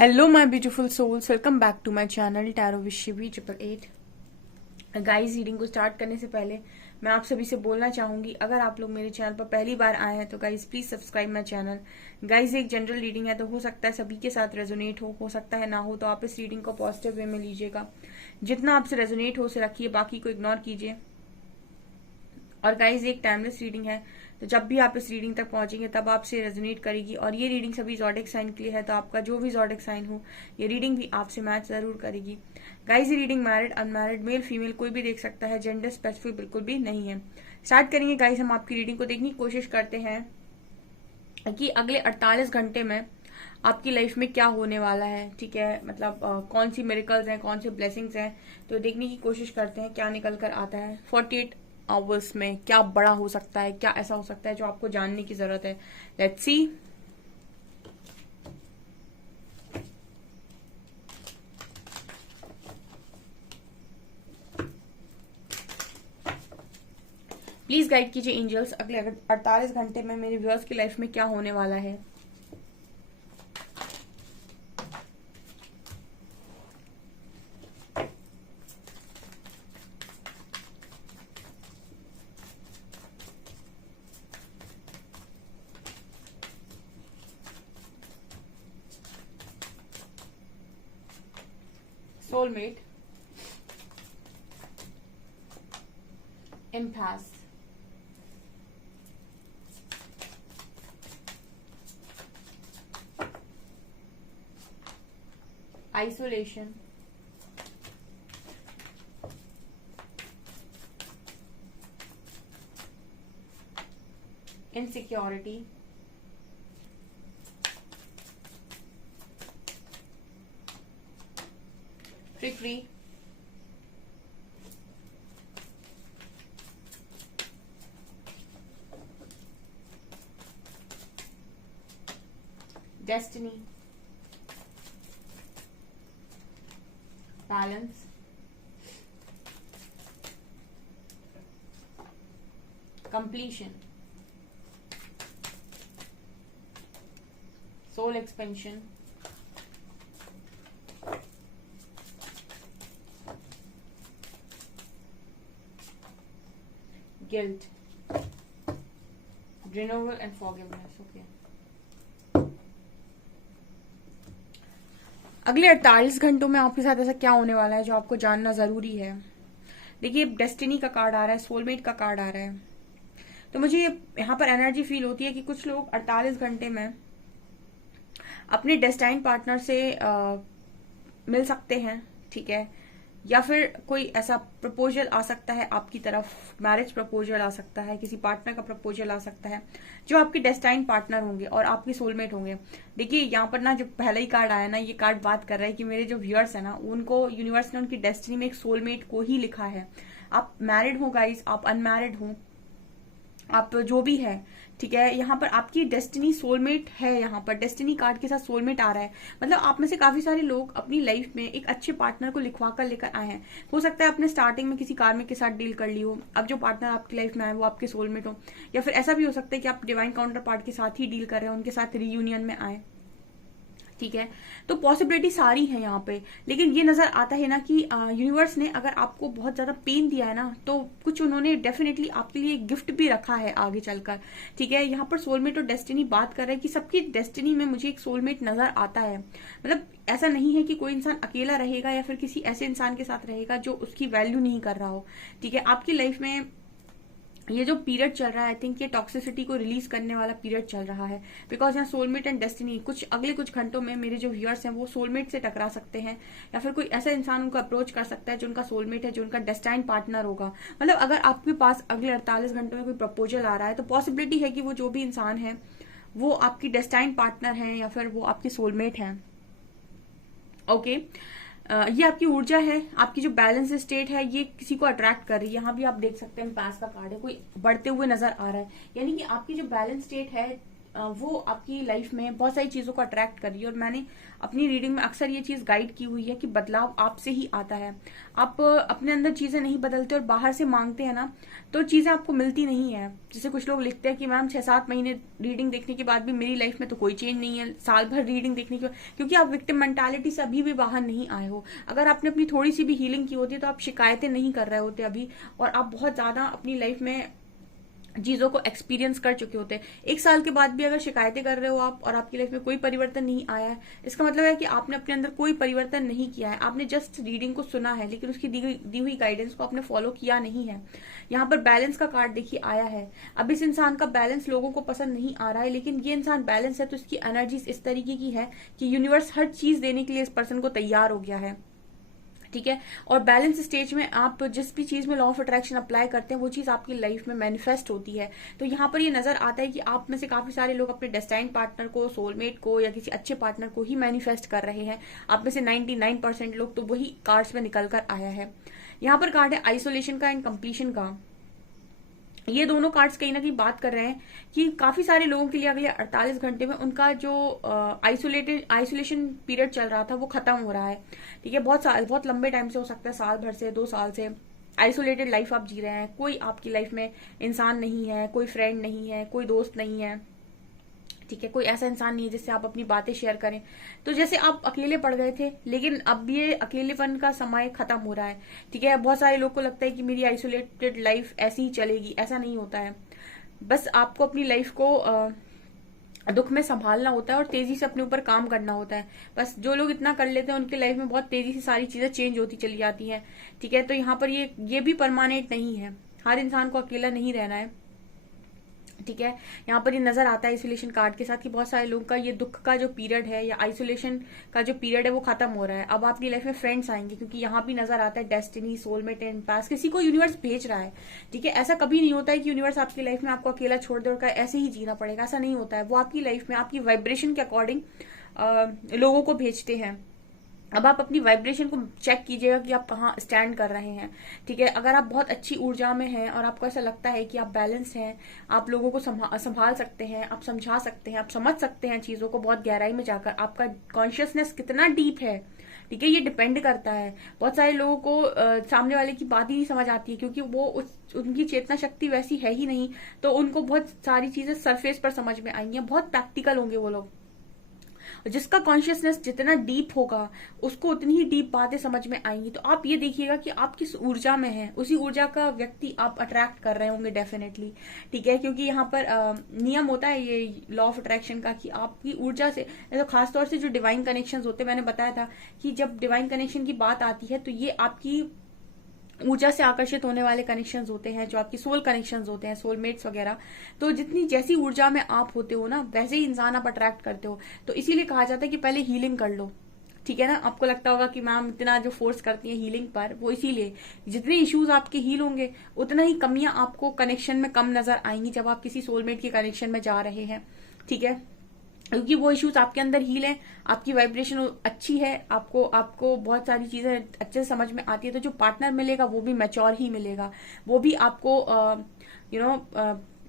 Hello my beautiful souls, welcome back to my channel tarot with Shivi 888। Guys, reading को start करने से पहले मैं आप सभी से बोलना चाहूंगी, अगर आप लोग मेरे चैनल पर पहली बार आए हैं तो guys please subscribe my channel. Guys, एक जनरल रीडिंग है तो हो सकता है सभी के साथ रेजोनेट हो सकता है ना हो, तो आप इस रीडिंग को पॉजिटिव वे में लीजिएगा। जितना आपसे रेजोनेट हो उसे रखिए, बाकी को इग्नोर कीजिए। और गाइज, एक टाइमलेस रीडिंग है, तो जब भी आप इस रीडिंग तक पहुंचेंगे तब आपसे रेजोनेट करेगी। और ये रीडिंग सभी ज़ोडिक साइन के लिए है, तो आपका जो भी ज़ोडिक साइन हो ये रीडिंग भी आपसे मैच जरूर करेगी। गाइज, ये reading married unmarried male female कोई भी देख सकता है, जेंडर स्पेसिफिक बिल्कुल भी नहीं है। स्टार्ट करेंगे गाइज। हम आपकी रीडिंग को देखने की कोशिश करते हैं कि अगले 48 घंटे में आपकी लाइफ में क्या होने वाला है। ठीक है, मतलब कौन सी मिरेकल्स हैं, कौन से ब्लेसिंग्स हैं, तो देखने की कोशिश करते हैं क्या निकल कर आता है। 48 आवर्स में क्या बड़ा हो सकता है, क्या ऐसा हो सकता है जो आपको जानने की जरूरत है। Let's see. प्लीज गाइड कीजिए एंजल्स, अगले 48 घंटे में मेरे व्यूअर्स की लाइफ में क्या होने वाला है। Soulmate, impasse, isolation, insecurity, trickery, destiny, balance, completion, soul expansion, guilt, renewal and forgiveness. Okay. अगले 48 घंटों में आपके साथ ऐसा क्या होने वाला है जो आपको जानना जरूरी है। देखिए, डेस्टिनी का कार्ड आ रहा है, सोलमेट का कार्ड आ रहा है, तो मुझे यहाँ पर एनर्जी फील होती है कि कुछ लोग 48 घंटे में अपने डेस्टाइन पार्टनर से मिल सकते हैं। ठीक है, या फिर कोई ऐसा प्रपोजल आ सकता है आपकी तरफ, मैरिज प्रपोजल आ सकता है, किसी पार्टनर का प्रपोजल आ सकता है जो आपके डेस्टाइन पार्टनर होंगे और आपके सोलमेट होंगे। देखिए, यहाँ पर ना जो पहला ही कार्ड आया ना, ये कार्ड बात कर रहा है कि मेरे जो व्यूअर्स है ना, उनको यूनिवर्स ने उनकी डेस्टिनी में एक सोलमेट को ही लिखा है। आप मैरिड हो गाइस, आप अनमैरिड हो, आप जो भी है, ठीक है, यहाँ पर आपकी डेस्टिनी सोलमेट है। यहाँ पर डेस्टिनी कार्ड के साथ सोलमेट आ रहा है, मतलब आप में से काफी सारे लोग अपनी लाइफ में एक अच्छे पार्टनर को लिखवा कर लेकर आए हैं। हो सकता है आपने स्टार्टिंग में किसी कार्मिक के साथ डील कर ली हो, अब जो पार्टनर आपकी लाइफ में आए वो आपके सोलमेट हो, या फिर ऐसा भी हो सकता है कि आप डिवाइन काउंटर पार्ट के साथ ही डील कर रहे हो, उनके साथ रीयूनियन में आए। ठीक है, तो पॉसिबिलिटी सारी है यहाँ पे, लेकिन ये नजर आता है ना कि यूनिवर्स ने अगर आपको बहुत ज्यादा पेन दिया है ना, तो कुछ उन्होंने डेफिनेटली आपके लिए गिफ्ट भी रखा है आगे चलकर। ठीक है, यहाँ पर सोलमेट और डेस्टिनी बात कर रहे हैं कि सबकी डेस्टिनी में मुझे एक सोलमेट नजर आता है। मतलब ऐसा नहीं है कि कोई इंसान अकेला रहेगा या फिर किसी ऐसे इंसान के साथ रहेगा जो उसकी वैल्यू नहीं कर रहा हो। ठीक है, आपकी लाइफ में ये जो पीरियड चल रहा है, आई थिंक ये टॉक्सिसिटी को रिलीज करने वाला पीरियड चल रहा है, बिकॉज यहाँ सोलमेट एंड डेस्टिनी अगले कुछ घंटों में मेरे जो व्यूअर्स हैं वो सोलमेट से टकरा सकते हैं, या फिर कोई ऐसा इंसान उनको अप्रोच कर सकता है जो उनका सोलमेट है, जो उनका डेस्टाइन पार्टनर होगा। मतलब अगर आपके पास अगले 48 घंटों में कोई प्रपोजल आ रहा है, तो पॉसिबिलिटी है कि वो जो भी इंसान है वो आपकी डेस्टाइन पार्टनर है या फिर वो आपकी सोलमेट है। ओके, ये आपकी ऊर्जा है, आपकी जो बैलेंस स्टेट है ये किसी को अट्रैक्ट कर रही है। यहाँ भी आप देख सकते हैं पास का कार्ड है, कोई बढ़ते हुए नजर आ रहा है, यानी कि आपकी जो बैलेंस स्टेट है वो आपकी लाइफ में बहुत सारी चीजों को अट्रैक्ट कर रही है। और मैंने अपनी रीडिंग में अक्सर ये चीज गाइड की हुई है कि बदलाव आपसे ही आता है। आप अपने अंदर चीजें नहीं बदलते और बाहर से मांगते हैं ना, तो चीजें आपको मिलती नहीं है। जैसे कुछ लोग लिखते हैं कि मैम 6-7 महीने रीडिंग देखने के बाद भी मेरी लाइफ में तो कोई चेंज नहीं है, साल भर रीडिंग देखने के बाद, क्योंकि आप विक्टिम मेंटालिटी से अभी भी बाहर नहीं आए हो। अगर आपने अपनी थोड़ी सी भी हीलिंग की होती है तो आप शिकायतें नहीं कर रहे होते अभी, और आप बहुत ज्यादा अपनी लाइफ में चीजों को एक्सपीरियंस कर चुके होते हैं। 1 साल के बाद भी अगर शिकायतें कर रहे हो आप और आपकी लाइफ में कोई परिवर्तन नहीं आया है, इसका मतलब है कि आपने अपने अंदर कोई परिवर्तन नहीं किया है। आपने जस्ट रीडिंग को सुना है, लेकिन उसकी दी हुई गाइडेंस को आपने फॉलो किया नहीं है। यहाँ पर बैलेंस का कार्ड देखिए आया है। अब इस इंसान का बैलेंस लोगों को पसंद नहीं आ रहा है, लेकिन ये इंसान बैलेंस है तो इसकी एनर्जी इस तरीके की है कि यूनिवर्स हर चीज देने के लिए इस पर्सन को तैयार हो गया है। ठीक है। और बैलेंस स्टेज में आप जिस भी चीज में लॉ ऑफ अट्रैक्शन अप्लाई करते हैं वो चीज आपकी लाइफ में मैनिफेस्ट होती है। तो यहाँ पर ये नजर आता है कि आप में से काफी सारे लोग अपने डेस्टाइन्ड पार्टनर को, सोलमेट को या किसी अच्छे पार्टनर को ही मैनिफेस्ट कर रहे हैं। आप में से 99% लोग तो वही कार्ड्स में निकल कर आया है। यहाँ पर कार्ड है आइसोलेशन का एंड कंप्लीशन का। ये दोनों कार्ड्स कहीं ना कहीं बात कर रहे हैं कि काफी सारे लोगों के लिए अगले 48 घंटे में उनका जो आइसोलेशन पीरियड चल रहा था वो खत्म हो रहा है। ठीक है। बहुत लंबे टाइम से हो सकता है, साल भर से, 2 साल से आइसोलेटेड लाइफ आप जी रहे हैं। कोई आपकी लाइफ में इंसान नहीं है, कोई फ्रेंड नहीं है, कोई दोस्त नहीं है। ठीक है। कोई ऐसा इंसान नहीं है जिससे आप अपनी बातें शेयर करें। तो जैसे आप अकेले पड़ गए थे, लेकिन अब ये अकेलेपन का समय खत्म हो रहा है। ठीक है। बहुत सारे लोग को लगता है कि मेरी आइसोलेटेड लाइफ ऐसी ही चलेगी, ऐसा नहीं होता है। बस आपको अपनी लाइफ को दुख में संभालना होता है और तेजी से अपने ऊपर काम करना होता है। बस जो लोग इतना कर लेते हैं उनकी लाइफ में बहुत तेजी से सारी चीजें चेंज होती चली जाती हैं। ठीक है। तो यहाँ पर ये भी परमानेंट नहीं है। हर इंसान को अकेला नहीं रहना है। ठीक है। यहाँ पर ये नजर आता है आइसोलेशन कार्ड के साथ कि बहुत सारे लोगों का ये दुख का जो पीरियड है या आइसोलेशन का जो पीरियड है वो खत्म हो रहा है। अब आपकी लाइफ में फ्रेंड्स आएंगे, क्योंकि यहाँ भी नजर आता है डेस्टिनी, सोलमेट एंड पास, किसी को यूनिवर्स भेज रहा है। ठीक है। ऐसा कभी नहीं होता है कि यूनिवर्स आपकी लाइफ में आपको अकेला छोड़ दे और ऐसे ही जीना पड़ेगा, ऐसा नहीं होता है। वो आपकी लाइफ में आपकी वाइब्रेशन के अकॉर्डिंग लोगों को भेजते हैं। अब आप अपनी वाइब्रेशन को चेक कीजिएगा कि आप कहाँ स्टैंड कर रहे हैं। ठीक है। अगर आप बहुत अच्छी ऊर्जा में हैं और आपको ऐसा लगता है कि आप बैलेंस हैं, आप लोगों को संभाल सकते हैं, आप समझा सकते हैं, आप समझ सकते हैं चीजों को बहुत गहराई में जाकर, आपका कॉन्शियसनेस कितना डीप है। ठीक है। ये डिपेंड करता है। बहुत सारे लोगों को सामने वाले की बात ही नहीं समझ आती है, क्योंकि वो उनकी चेतना शक्ति वैसी है ही नहीं। तो उनको बहुत सारी चीजें सरफेस पर समझ में आएंगी, बहुत प्रैक्टिकल होंगे वो लोग। जिसका कॉन्शियसनेस जितना डीप होगा उसको उतनी ही डीप बातें समझ में आएंगी। तो आप ये देखिएगा कि आप किस ऊर्जा में हैं, उसी ऊर्जा का व्यक्ति आप अट्रैक्ट कर रहे होंगे डेफिनेटली। ठीक है। क्योंकि यहाँ पर नियम होता है ये लॉ ऑफ अट्रैक्शन का कि आपकी ऊर्जा से, तो खासतौर से जो डिवाइन कनेक्शंस होते हैं, मैंने बताया था कि जब डिवाइन कनेक्शन की बात आती है तो ये आपकी ऊर्जा से आकर्षित होने वाले कनेक्शंस होते हैं, जो आपकी सोल कनेक्शंस होते हैं, सोलमेट्स वगैरह। तो जितनी जैसी ऊर्जा में आप होते हो ना, वैसे ही इंसान आप अट्रैक्ट करते हो। तो इसीलिए कहा जाता है कि पहले हीलिंग कर लो। ठीक है ना। आपको लगता होगा कि मैम इतना जो फोर्स करती है हीलिंग पर, वो इसीलिए जितने इश्यूज आपके हील होंगे उतना ही कमियां आपको कनेक्शन में कम नजर आएंगी जब आप किसी सोलमेट के कनेक्शन में जा रहे हैं। ठीक है। क्योंकि वो इश्यूज आपके अंदर हील है, आपकी वाइब्रेशन अच्छी है, आपको बहुत सारी चीजें अच्छे से समझ में आती है। तो जो पार्टनर मिलेगा वो भी मैच्योर ही मिलेगा, वो भी आपको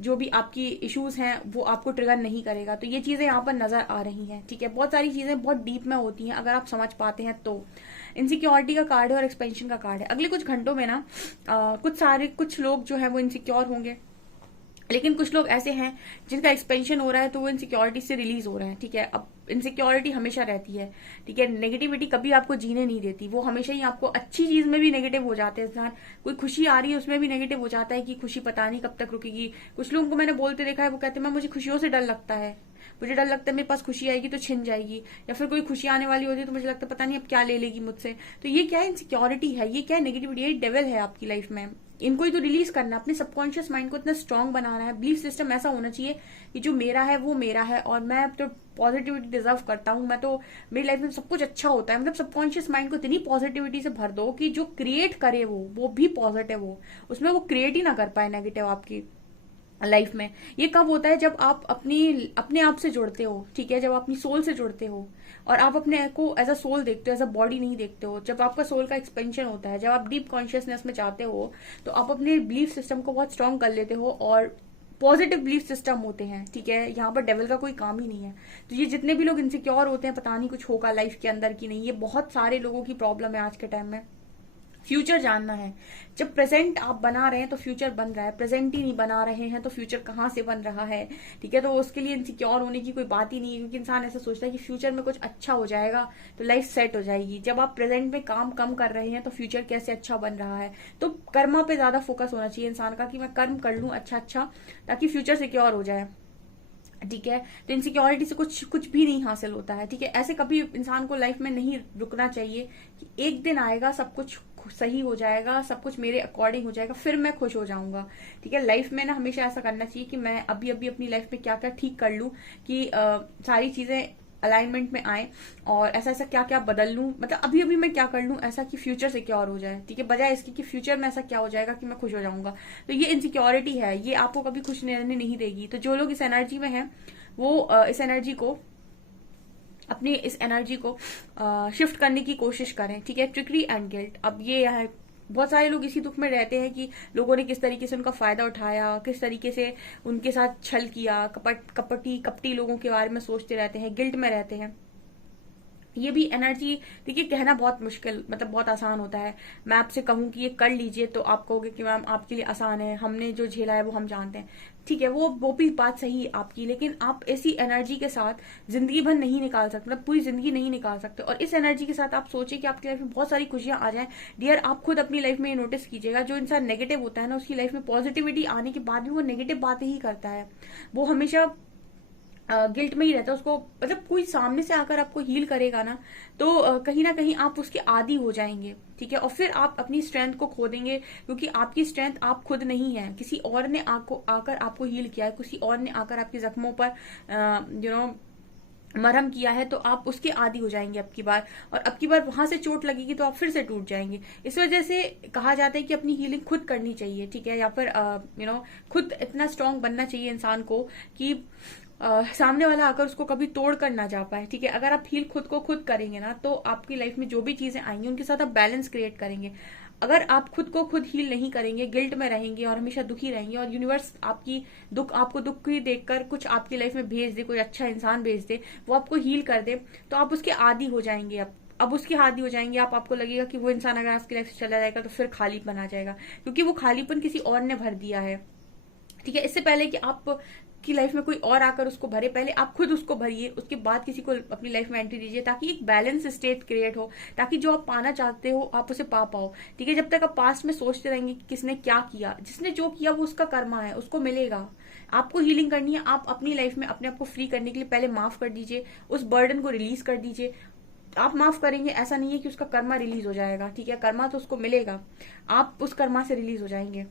जो भी आपकी इश्यूज हैं वो आपको ट्रिगर नहीं करेगा। तो ये चीजें यहाँ पर नजर आ रही हैं। ठीक है। बहुत सारी चीजें बहुत डीप में होती हैं अगर आप समझ पाते हैं तो। इनसिक्योरिटी का कार्ड है और एक्सपेंशन का कार्ड है। अगले कुछ घंटों में ना कुछ लोग जो है वो इनसिक्योर होंगे, लेकिन कुछ लोग ऐसे हैं जिनका एक्सपेंशन हो रहा है तो वो इनसिक्योरिटी से रिलीज हो रहे हैं। ठीक है। अब इनसिक्योरिटी हमेशा रहती है। ठीक है। नेगेटिविटी कभी आपको जीने नहीं देती, वो हमेशा ही आपको, अच्छी चीज में भी नेगेटिव हो जाते हैं इंसान। कोई खुशी आ रही है उसमें भी नेगेटिव हो जाता है कि खुशी पता नहीं कब तक रुकेगी। कुछ लोगों को मैंने बोलते देखा है, वो कहते हैं मैं, मुझे खुशियों से डर लगता है, मुझे डर लगता है मेरे पास खुशी आएगी तो छिन जाएगी, या फिर कोई खुशी आने वाली होती है तो मुझे लगता है पता नहीं अब क्या ले लेगी मुझसे। तो ये क्या है? इनसिक्योरिटी है, ये क्या है? नेगेटिविटी, ये डेविल है आपकी लाइफ में। इनको ही तो रिलीज करना, अपने सबकॉन्शियस माइंड को इतना स्ट्रांग बनाना है। बिलीफ सिस्टम ऐसा होना चाहिए कि जो मेरा है वो मेरा है और मैं तो पॉजिटिविटी डिजर्व करता हूं, मैं तो, मेरी लाइफ में सब कुछ अच्छा होता है। मतलब सबकॉन्शियस माइंड को इतनी पॉजिटिविटी से भर दो कि जो क्रिएट करे वो भी पॉजिटिव हो, उसमें वो क्रिएट ही ना कर पाए नेगेटिव आपकी लाइफ में। ये कब होता है? जब आप अपने आप से जुड़ते हो। ठीक है। जब आप अपनी सोल से जुड़ते हो और आप अपने को एज अ सोल देखते हो, एज अ बॉडी नहीं देखते हो। जब आपका सोल का एक्सपेंशन होता है, जब आप डीप कॉन्शियसनेस में जाते हो, तो आप अपने बिलीफ सिस्टम को बहुत स्ट्रांग कर लेते हो और पॉजिटिव बिलीफ सिस्टम होते हैं, ठीक है। यहाँ पर डेविल का कोई काम ही नहीं है। तो ये जितने भी लोग इनसिक्योर होते हैं, पता नहीं कुछ होगा लाइफ के अंदर की नहीं, ये बहुत सारे लोगों की प्रॉब्लम है आज के टाइम में। फ्यूचर जानना है। जब प्रेजेंट आप बना रहे हैं तो फ्यूचर बन रहा है, प्रेजेंट ही नहीं बना रहे हैं तो फ्यूचर कहाँ से बन रहा है, ठीक है। तो उसके लिए इनसिक्योर होने की कोई बात ही नहीं है, क्योंकि इंसान ऐसा सोचता है कि फ्यूचर में कुछ अच्छा हो जाएगा तो लाइफ सेट हो जाएगी। जब आप प्रेजेंट में काम कम कर रहे हैं तो फ्यूचर कैसे अच्छा बन रहा है। तो कर्मा पे ज्यादा फोकस होना चाहिए इंसान का, कि मैं कर्म कर लूं अच्छा, ताकि फ्यूचर सिक्योर हो जाए, ठीक है। तो इनसिक्योरिटी से कुछ भी नहीं हासिल होता है, ठीक है। ऐसे कभी इंसान को लाइफ में नहीं रुकना चाहिए कि एक दिन आएगा सब कुछ सही हो जाएगा, सब कुछ मेरे अकॉर्डिंग हो जाएगा, फिर मैं खुश हो जाऊंगा, ठीक है। लाइफ में ना हमेशा ऐसा करना चाहिए कि मैं अभी अभी अपनी लाइफ में क्या क्या ठीक कर लूं कि सारी चीजें अलाइनमेंट में आए, और ऐसा ऐसा क्या क्या बदल लूं, मतलब अभी अभी मैं क्या कर लूं ऐसा कि फ्यूचर सिक्योर हो जाए, ठीक है, बजाय इसकी कि फ्यूचर में ऐसा क्या हो जाएगा कि मैं खुश हो जाऊंगा। तो ये इनसिक्योरिटी है, ये आपको कभी खुश रहने नहीं देगी। तो जो लोग इस एनर्जी में हैं वो इस एनर्जी को शिफ्ट करने की कोशिश करें, ठीक है। ट्रिकरी एंड गिल्ट, अब ये है बहुत सारे लोग इसी दुख में रहते हैं कि लोगों ने किस तरीके से उनका फायदा उठाया, किस तरीके से उनके साथ छल किया, कपटी लोगों के बारे में सोचते रहते हैं, गिल्ट में रहते हैं। ये भी एनर्जी, देखिए कहना बहुत मुश्किल, मतलब बहुत आसान होता है। मैं आपसे कहूं कि ये कर लीजिए तो आप कहोगे कि मैम आपके लिए आसान है, हमने जो झेला है वो हम जानते हैं, ठीक है। वो भी बात सही है आपकी, लेकिन आप ऐसी एनर्जी के साथ जिंदगी भर नहीं निकाल सकते, मतलब पूरी जिंदगी नहीं निकाल सकते। और इस एनर्जी के साथ आप सोचिए कि आपकी लाइफ में बहुत सारी खुशियां आ जाएं। डियर, आप खुद अपनी लाइफ में ये नोटिस कीजिएगा, जो इंसान नेगेटिव होता है ना, उसकी लाइफ में पॉजिटिविटी आने के बाद भी वो नेगेटिव बातें ही करता है, वो हमेशा गिल्ट में ही रहता है। उसको मतलब कोई सामने से आकर आपको हील करेगा ना, तो कहीं ना कहीं आप उसके आदी हो जाएंगे, ठीक है। और फिर आप अपनी स्ट्रेंथ को खो देंगे, क्योंकि आपकी स्ट्रेंथ आप खुद नहीं है, किसी और ने आकर आपको हील किया है, किसी और ने आकर आपके जख्मों पर मरहम किया है, तो आप उसके आदी हो जाएंगे अब की बार, और अब की बार वहां से चोट लगेगी तो आप फिर से टूट जाएंगे। इस वजह से कहा जाता है कि अपनी हीलिंग खुद करनी चाहिए, ठीक है। या फिर खुद इतना स्ट्रांग बनना चाहिए इंसान को कि सामने वाला आकर उसको कभी तोड़ कर ना जा पाए, ठीक है। अगर आप हील खुद को खुद करेंगे ना, तो आपकी लाइफ में जो भी चीजें आएंगी उनके साथ आप बैलेंस क्रिएट करेंगे। अगर आप खुद को खुद हील नहीं करेंगे, गिल्ट में रहेंगे और हमेशा दुखी रहेंगे, और यूनिवर्स आपको दुख ही देखकर कुछ आपकी लाइफ में भेज दे, कोई अच्छा इंसान भेज दे, वो आपको हील कर दे, तो आप उसके आदी हो जाएंगे। अब उसके आदी हो जाएंगे आपको लगेगा कि वो इंसान अगर आपकी लाइफ से चला जाएगा तो फिर खालीपन आ जाएगा, क्योंकि वो खालीपन किसी और ने भर दिया है, ठीक है। इससे पहले कि आप की लाइफ में कोई और आकर उसको भरे, पहले आप खुद उसको भरिए, उसके बाद किसी को अपनी लाइफ में एंट्री दीजिए, ताकि एक बैलेंस स्टेट क्रिएट हो, ताकि जो आप पाना चाहते हो आप उसे पा पाओ, ठीक है। जब तक आप पास्ट में सोचते रहेंगे कि किसने क्या किया, जिसने जो किया वो उसका कर्मा है, उसको मिलेगा। आपको हीलिंग करनी है, आप अपनी लाइफ में अपने आप को फ्री करने के लिए पहले माफ कर दीजिए, उस बर्डन को रिलीज कर दीजिए। आप माफ करेंगे ऐसा नहीं है कि उसका कर्मा रिलीज हो जाएगा, ठीक है। कर्मा तो उसको मिलेगा, आप उस कर्मा से रिलीज हो जाएंगे,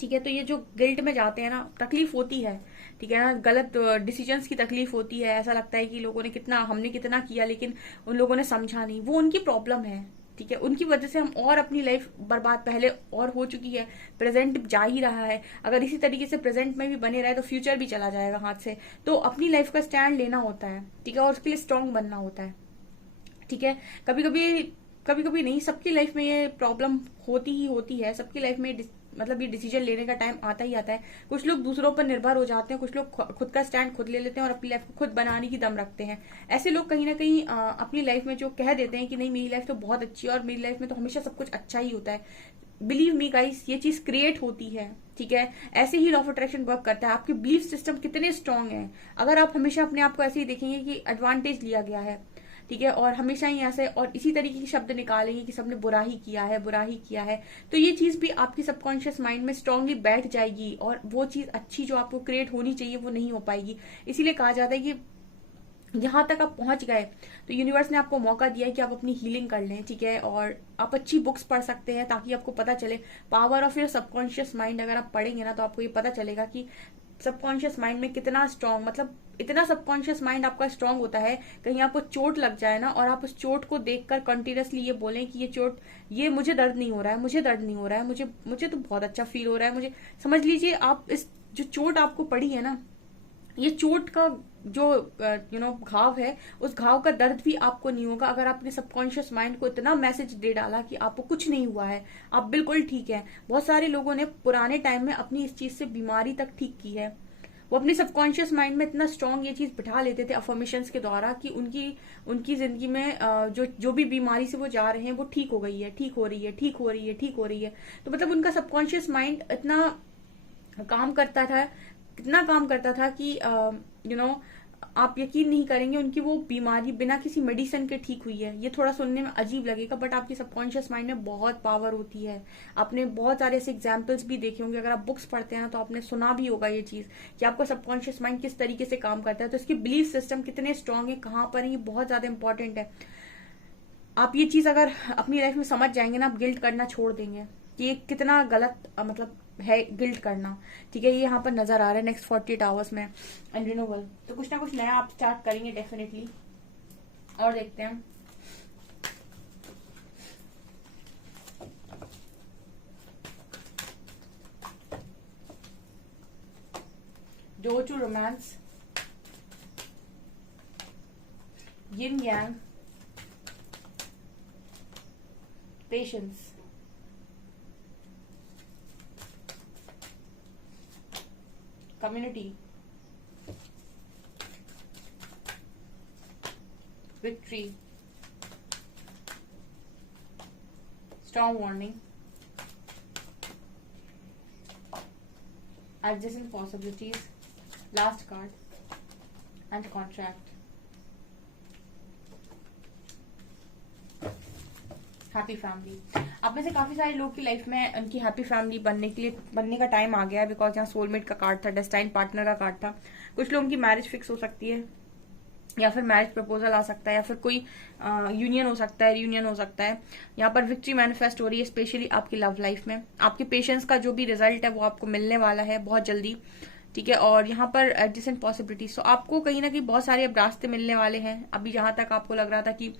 ठीक है। तो ये जो गिल्ट में जाते हैं ना, तकलीफ होती है, ठीक है ना, गलत डिसीजंस की तकलीफ होती है, ऐसा लगता है कि हमने कितना किया लेकिन उन लोगों ने समझा नहीं, वो उनकी प्रॉब्लम है, ठीक है। उनकी वजह से हम और अपनी लाइफ बर्बाद पहले और हो चुकी है, प्रेजेंट जा ही रहा है। अगर इसी तरीके से प्रेजेंट में भी बने रहे तो फ्यूचर भी चला जाएगा हाथ से। तो अपनी लाइफ का स्टैंड लेना होता है, ठीक है, और उसके लिए स्ट्रांग बनना होता है, ठीक है। कभी कभी नहीं, सबकी लाइफ में ये प्रॉब्लम होती है, सबकी लाइफ में मतलब ये डिसीजन लेने का टाइम आता ही आता है। कुछ लोग दूसरों पर निर्भर हो जाते हैं, कुछ लोग खुद का स्टैंड खुद ले लेते हैं और अपनी लाइफ को खुद बनाने की दम रखते हैं। ऐसे लोग कहीं ना कहीं अपनी लाइफ में जो कह देते हैं कि नहीं मेरी लाइफ तो बहुत अच्छी है और मेरी लाइफ में तो हमेशा सब कुछ अच्छा ही होता है, बिलीव मी गाइस, ये चीज क्रिएट होती है, ठीक है। ऐसे ही लॉ ऑफ अट्रैक्शन वर्क करता है। आपके बिलीफ सिस्टम कितने स्ट्रांग है, अगर आप हमेशा अपने आप को ऐसे ही देखेंगे कि एडवांटेज लिया गया है, ठीक है, और हमेशा ही ऐसे और इसी तरीके के शब्द निकालेंगे कि सबने बुरा ही किया है, तो ये चीज भी आपकी सबकॉन्शियस माइंड में स्ट्रांगली बैठ जाएगी, और वो चीज अच्छी जो आपको क्रिएट होनी चाहिए वो नहीं हो पाएगी। इसीलिए कहा जाता है कि यहां तक आप पहुंच गए तो यूनिवर्स ने आपको मौका दिया है कि आप अपनी हीलिंग कर लें, ठीक है। और आप अच्छी बुक्स पढ़ सकते हैं ताकि आपको पता चले power of your subconscious mind. अगर आप पढ़ेंगे ना तो आपको ये पता चलेगा कि सबकॉन्शियस माइंड में कितना स्ट्रांग, मतलब इतना सबकॉन्शियस माइंड आपका स्ट्रांग होता है, कहीं आपको चोट लग जाए ना और आप उस चोट को देखकर कंटिन्यूअसली ये बोलें कि ये मुझे दर्द नहीं हो रहा है, मुझे तो बहुत अच्छा फील हो रहा है। मुझे समझ लीजिए आप इस जो चोट आपको पड़ी है ना, ये चोट का जो घाव है, उस घाव का दर्द भी आपको नहीं होगा अगर आपने सबकॉन्शियस माइंड को इतना मैसेज दे डाला कि आपको कुछ नहीं हुआ है, आप बिल्कुल ठीक है। बहुत सारे लोगों ने पुराने टाइम में अपनी इस चीज से बीमारी तक ठीक की है। वो अपने सबकॉन्शियस माइंड में इतना स्ट्रांग ये चीज बिठा लेते थे अफर्मेशंस के द्वारा कि उनकी उनकी जिंदगी में जो भी बीमारी से वो जा रहे हैं वो ठीक हो गई है, ठीक हो रही है, ठीक हो रही है, ठीक हो रही है। तो मतलब उनका सबकॉन्शियस माइंड इतना काम करता था, कितना काम करता था कि आप यकीन नहीं करेंगे, उनकी वो बीमारी बिना किसी मेडिसिन के ठीक हुई है। ये थोड़ा सुनने में अजीब लगेगा, बट आपकी सबकॉन्शियस माइंड में बहुत पावर होती है। आपने बहुत सारे ऐसे एग्जाम्पल्स भी देखे होंगे, अगर आप बुक्स पढ़ते हैं ना तो आपने सुना भी होगा ये चीज कि आपका सबकॉन्शियस माइंड किस तरीके से काम करता है। तो इसकी बिलीफ सिस्टम कितने स्ट्रांग है, कहाँ पर है, ये बहुत ज्यादा इंपॉर्टेंट है। आप ये चीज अगर अपनी लाइफ में समझ जाएंगे ना, आप गिल्ट करना छोड़ देंगे कि ये कितना गलत मतलब है गिल्ट करना। ठीक है, ये यहाँ पर नजर आ रहा है नेक्स्ट 48 आवर्स में एंड रिन्यूअल। तो कुछ ना कुछ नया आप स्टार्ट करेंगे डेफिनेटली। और देखते हैं door to romance, yin yang, patience, community, victory, strong warning, adjacent possibilities, last card, and contract. Happy family. आप में से काफी सारे लोग की लाइफ में उनकी हैप्पी फैमिली बनने का टाइम आ गया है, बिकॉज यहाँ सोलमेट का कार्ड था, डेस्टाइन पार्टनर का कार्ड था। कुछ लोगों की मैरिज फिक्स हो सकती है, या फिर मैरिज प्रपोजल आ सकता है, या फिर कोई यूनियन हो सकता है, रियूनियन हो सकता है। यहाँ पर विक्ट्री मैनिफेस्ट हो रही है, स्पेशली आपकी लव लाइफ में। आपके पेशेंस का जो भी रिजल्ट है वो आपको मिलने वाला है बहुत जल्दी। ठीक है, और यहाँ पर एडजेसेंट पॉसिबिलिटीज, तो आपको कहीं ना कहीं बहुत सारे अब रास्ते मिलने वाले हैं। अभी जहां तक आपको लग रहा था कि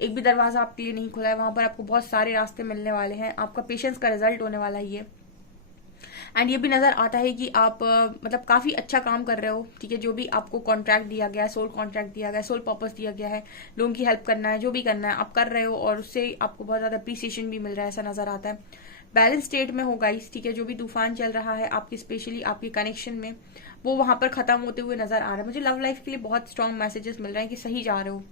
एक भी दरवाजा आपके लिए नहीं खुला है, वहां पर आपको बहुत सारे रास्ते मिलने वाले हैं। आपका पेशेंस का रिजल्ट होने वाला है ये। एंड ये भी नजर आता है कि आप मतलब काफी अच्छा काम कर रहे हो। ठीक है, जो भी आपको कॉन्ट्रैक्ट दिया गया है, सोल कॉन्ट्रैक्ट दिया गया है, सोल पर्पस दिया गया है, लोगों की हेल्प करना है, जो भी करना है आप कर रहे हो, और उससे आपको बहुत ज्यादा अप्रिसिएशन भी मिल रहा है, ऐसा नजर आता है। बैलेंस स्टेट में होगा इस। ठीक है, जो भी तूफान चल रहा है आपकी, स्पेशली आपके कनेक्शन में, वो वहां पर खत्म होते हुए नजर आ रहा है। मुझे लव लाइफ के लिए बहुत स्ट्रांग मैसेजेस मिल रहे हैं कि सही जा रहे हो।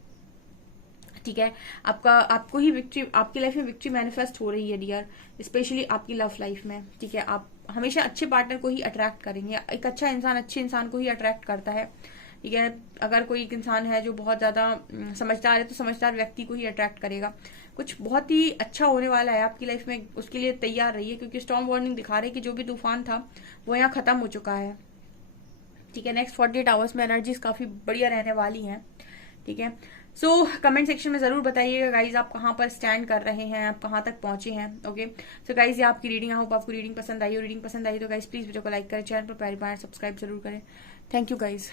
ठीक है, आपको ही विक्ट्री, आपकी लाइफ में विक्ट्री मैनिफेस्ट हो रही है डियर, स्पेशली आपकी लव लाइफ में। ठीक है, आप हमेशा अच्छे पार्टनर को ही अट्रैक्ट करेंगे। एक अच्छा इंसान अच्छे इंसान को ही अट्रैक्ट करता है। ठीक है, अगर कोई एक इंसान है जो बहुत ज्यादा समझदार है तो समझदार व्यक्ति को ही अट्रैक्ट करेगा। कुछ बहुत ही अच्छा होने वाला है आपकी लाइफ में, उसके लिए तैयार रहिए, क्योंकि स्टॉर्म वार्निंग दिखा रही है कि जो भी तूफान था वो यहाँ खत्म हो चुका है। ठीक है, नेक्स्ट 48 आवर्स में एनर्जीज काफी बढ़िया रहने वाली हैं। ठीक है, सो कमेंट सेक्शन में जरूर बताइएगा गाइज आप कहाँ पर स्टैंड कर रहे हैं, आप कहाँ तक पहुंचे हैं। ओके, सो गाइज ये आपकी रीडिंग, आई होप आपको रीडिंग पसंद आई हो। रीडिंग पसंद आई तो गाइज प्लीज वीडियो को लाइक करें, चैनल पर प्यारी बार सब्सक्राइब जरूर करें। Thank you guys.